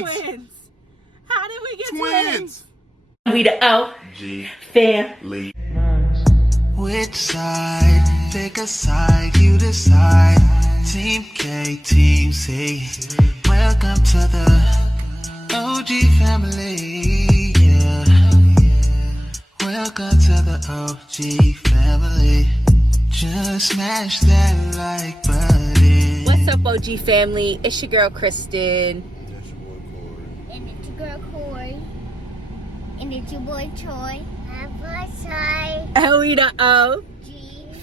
twins? How did we get twins? We the OG family. Which side? Pick a side, you decide. Team K, Team C. Welcome to the OG family. Yeah. Welcome to the OG family. Just smash that like button. What's up, OG family? It's your girl Kristen. And it's your girl Corey. And it's your boy Troy. And boy Troy. And we the OG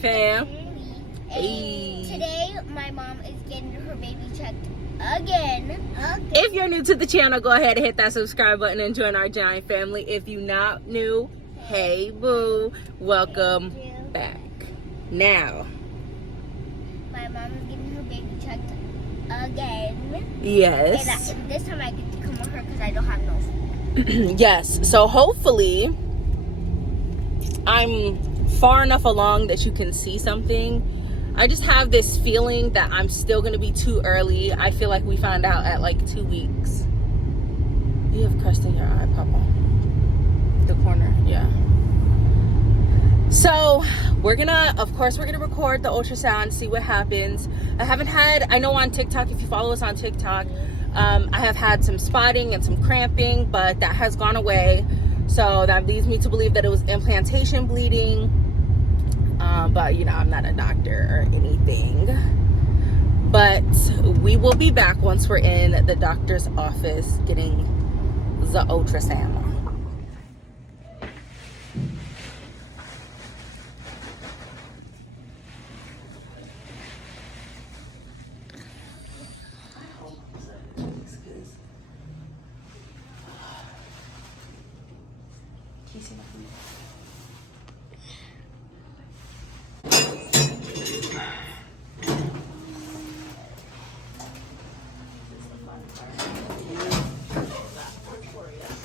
Fam. Hey. Today, my mom is getting her baby checked again. If you're new to the channel, go ahead and hit that subscribe button and join our giant family. If you're not new, hey boo, welcome back. Now, my mom is getting her baby checked again. yes. And this time I get to come with her because I don't have no food. Yes, so hopefully I'm far enough along that you can see something. I just have this feeling that I'm still going to be too early. I feel like we found out at like 2 weeks. You have crust in your eye, Papa. The corner, yeah. So we're gonna record the ultrasound, see what happens. I know on TikTok, if you follow us on TikTok, I have had some spotting and some cramping, but that has gone away. So that leads me to believe that it was implantation bleeding. But you know, I'm not a doctor or anything. But we will be back once we're in the doctor's office getting the ultrasound.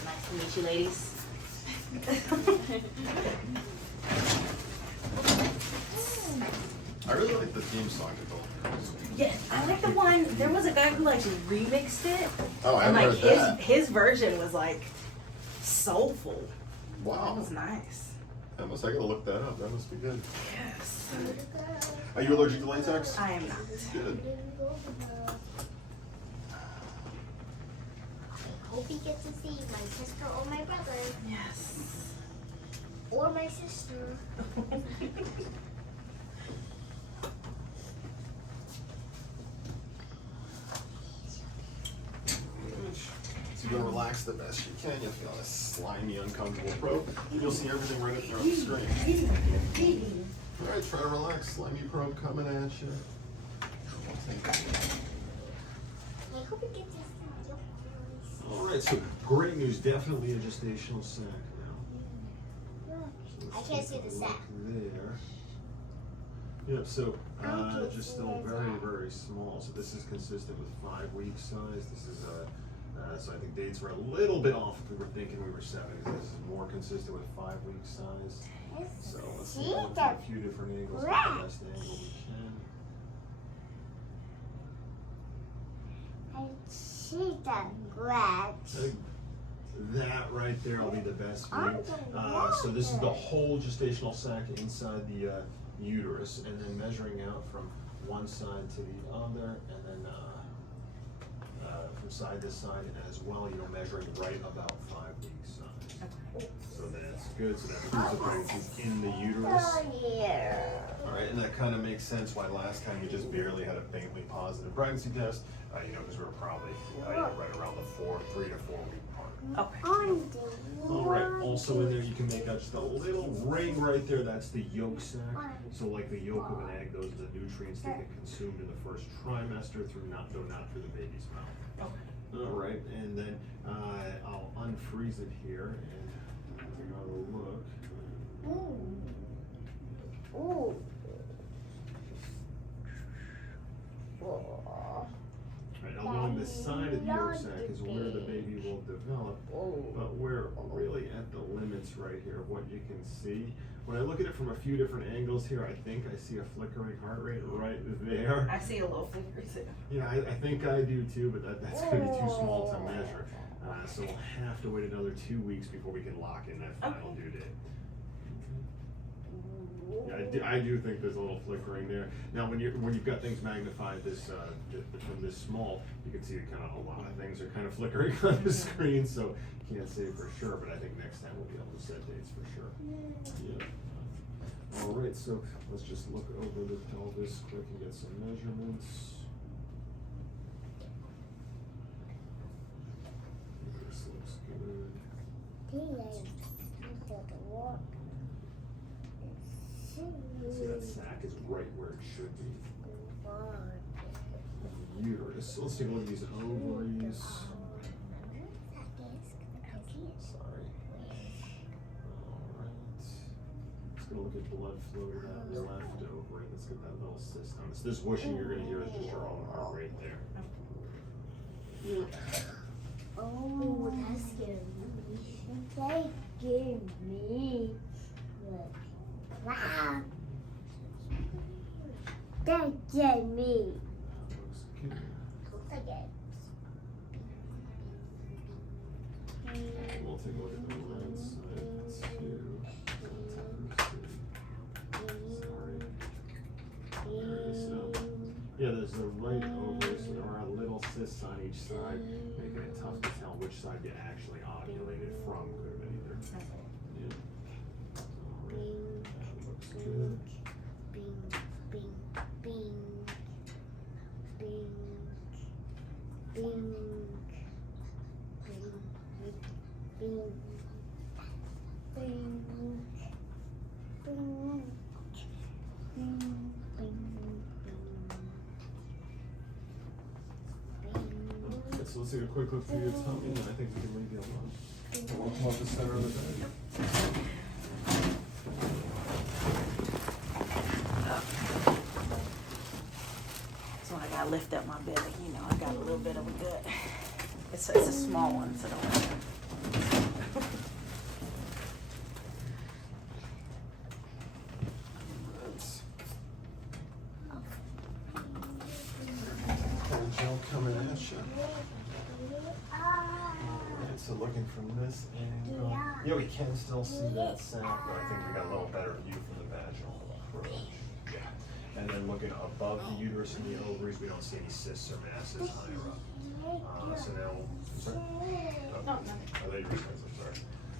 Nice to meet you, ladies. I really like the theme song. Yeah, I like the one. There was a guy who like remixed it. Oh, I and haven't like heard that. his version was like soulful. Wow. That was nice. I gotta look that up. That must be good. Yes. Are you allergic to latex? I am not. Good. Hope he gets to see my sister or my brother. Yes. Or my sister. So you're gonna relax the best you can. You'll feel a slimy, uncomfortable probe. And you'll see everything right up there on the screen. All right, try to relax. Slimy probe coming at you. I hope he gets to see. All right, so great news. Definitely a gestational sac now. I can't see the sac. There. Yeah, so just still very, very small. So this is consistent with 5-week size. This is so I think dates were a little bit off if we were thinking we were 7. This is more consistent with 5-week size. So let's see a few different angles. Get the best angle we can. I see the grass. That right there will be the best view. So this is the whole gestational sac inside the uterus, and then measuring out from one side to the other, and then from side to side as well, measuring right about 5 weeks size. So that's good. So that proves the pregnancy in the uterus. All right, and that kind of makes sense why last time we just barely had a faintly positive pregnancy test, because we were probably right around the 3 to 4 week part. Okay. All right, also in there you can make out just a little ring right there. That's the yolk sac. So like the yolk of an egg, those are the nutrients that get consumed in the first trimester not through the baby's mouth. Okay. All right, and then I'll unfreeze it here and take a look. Ooh. Right, along the side of the uterus sac is where the baby will develop, but we're really at the limits right here of what you can see. When I look at it from a few different angles here, I think I see a flickering heart rate right there. I see a little flicker too. Yeah, I think I do too, but that's going to be too small to measure. So we'll have to wait another 2 weeks before we can lock in that final due date. Yeah, I do think there's a little flickering there. Now, when you've got things magnified this from this small, you can see kind of a lot of things are kind of flickering on the screen, so can't say for sure. But I think next time we'll be able to set dates for sure. Yeah. All right, so let's just look over the pelvis quick and get some measurements. This looks good. See, that sac is right where it should be. The uterus. So let's take a look at these ovaries. Sorry. Alright. Let's go look at blood flow to that left ovary. Let's get that little cyst on it. So this whooshing you're going to hear is just your own heart rate there. Oh, that's scary. That scared me. Wow. That scared me. Looks good. We'll take a look at the right side too. Sorry. There it is. So, yeah, there's the right ovary, so there are little cysts on each side, making it tough to tell which side you actually ovulated from. Could have been either. Yeah. All right. That looks good. Okay, so let's take a quick look through your tummy, and I think we can leave you alone. And we'll come up the center of the bed. So I gotta lift up my belly, you know, I got a little bit of a gut. It's a small one, so don't worry. Cold gel coming at you. Alright, so looking from this angle. Yeah, we can still see that sac, but I think we got a little better view from the vaginal approach. Yeah. And then looking above the uterus and the ovaries, we don't see any cysts or masses higher up. So now, sorry? Oh, no, they I'm sorry.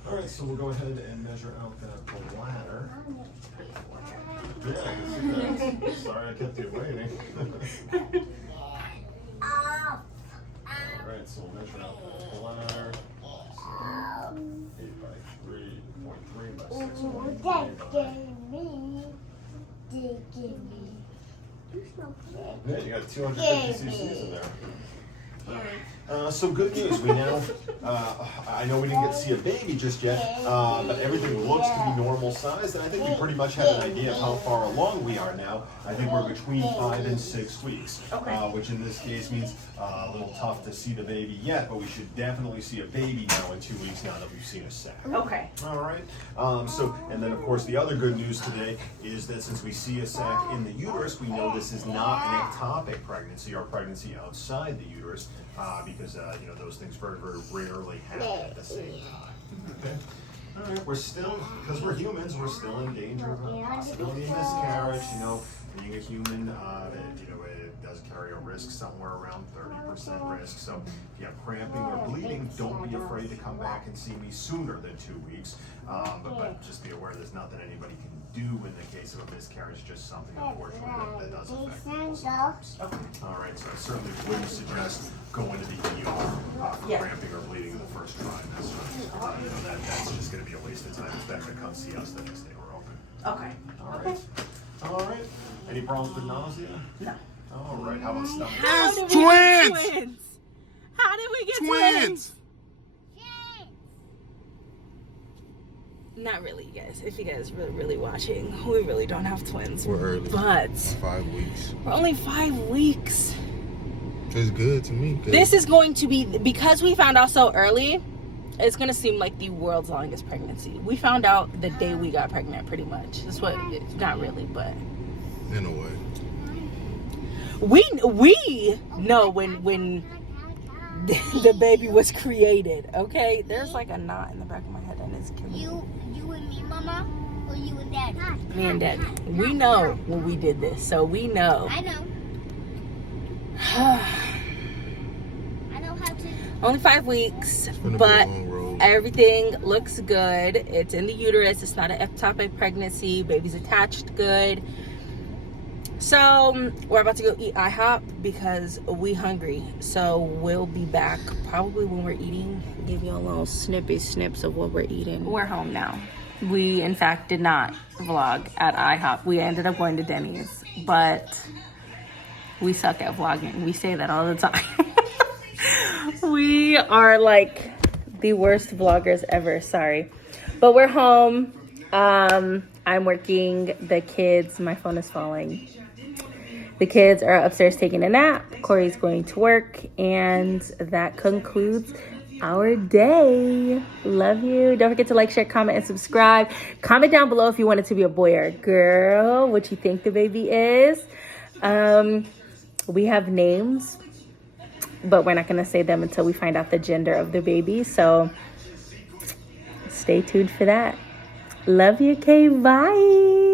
Alright, so we'll go ahead and measure out that bladder. Yeah, I can see that. Sorry I kept you waiting. Alright, so we'll measure out that bladder. So 8 by 3.3 by 6.3 by... Yeah, you got 250 cc's in there. Some good news. We now, I know we didn't get to see a baby just yet, but everything looks to be normal sized, and I think we pretty much have an idea of how far along we are now. I think we're between 5 and 6 weeks, which in this case means a little tough to see the baby yet, but we should definitely see a baby now in 2 weeks now that we've seen a sac. Okay. All right. And then of course the other good news today is that since we see a sac in the uterus, we know this is not an ectopic pregnancy or pregnancy outside the uterus, because you know, those things very, very rarely happen at the same time. Okay. All right. We're still, because we're humans, we're still in danger of a possibility of miscarriage. You know, being a human, you know, it does carry a risk somewhere around 30% risk. So if you have cramping or bleeding, don't be afraid to come back and see me sooner than 2 weeks. But just be aware there's nothing anybody can do in the case of a miscarriage, just something unfortunately that does affect people sometimes. All right, so I certainly wouldn't suggest going to the ER for cramping or bleeding in the first trimester. You know, that's just going to be a waste of time. It's better to come see us the next day we're open. Okay. All right. All right. Any problems with nausea? No. All right. How about stomach? How did we get twins? How did we get twins? Not really, you guys. If you guys are really watching, we really don't have twins. We're early. But 5 weeks. we're only 5 weeks. It's good to me. This is going to be, because we found out so early, it's going to seem like the world's longest pregnancy. We found out the day we got pregnant, pretty much. That's what, not really, but. In a way. We know when the baby was created, okay? There's like a knot in the back of my head and it's killing me. You and me, Mama? Or you and Daddy? Me and Daddy. We know when we did this, so we know. I know. I know how to. Only 5 weeks, gonna but be a long road. everything looks good. It's in the uterus. It's not an ectopic pregnancy. Baby's attached good. So we're about to go eat IHOP because we hungry. So we'll be back probably when we're eating. Give you a little snips of what we're eating. We're home now. We in fact did not vlog at IHOP. We ended up going to Denny's, but we suck at vlogging. We say that all the time. We are like the worst vloggers ever. Sorry, but we're home. I'm working. The kids, my phone is falling. The kids are upstairs taking a nap. Corey's going to work, and that concludes our day. Love you. Don't forget to like, share, comment, and subscribe. Comment down below if you want it to be a boy or a girl, what you think the baby is. We have names, but we're not going to say them until we find out the gender of the baby. So stay tuned for that. Love you. Okay, bye.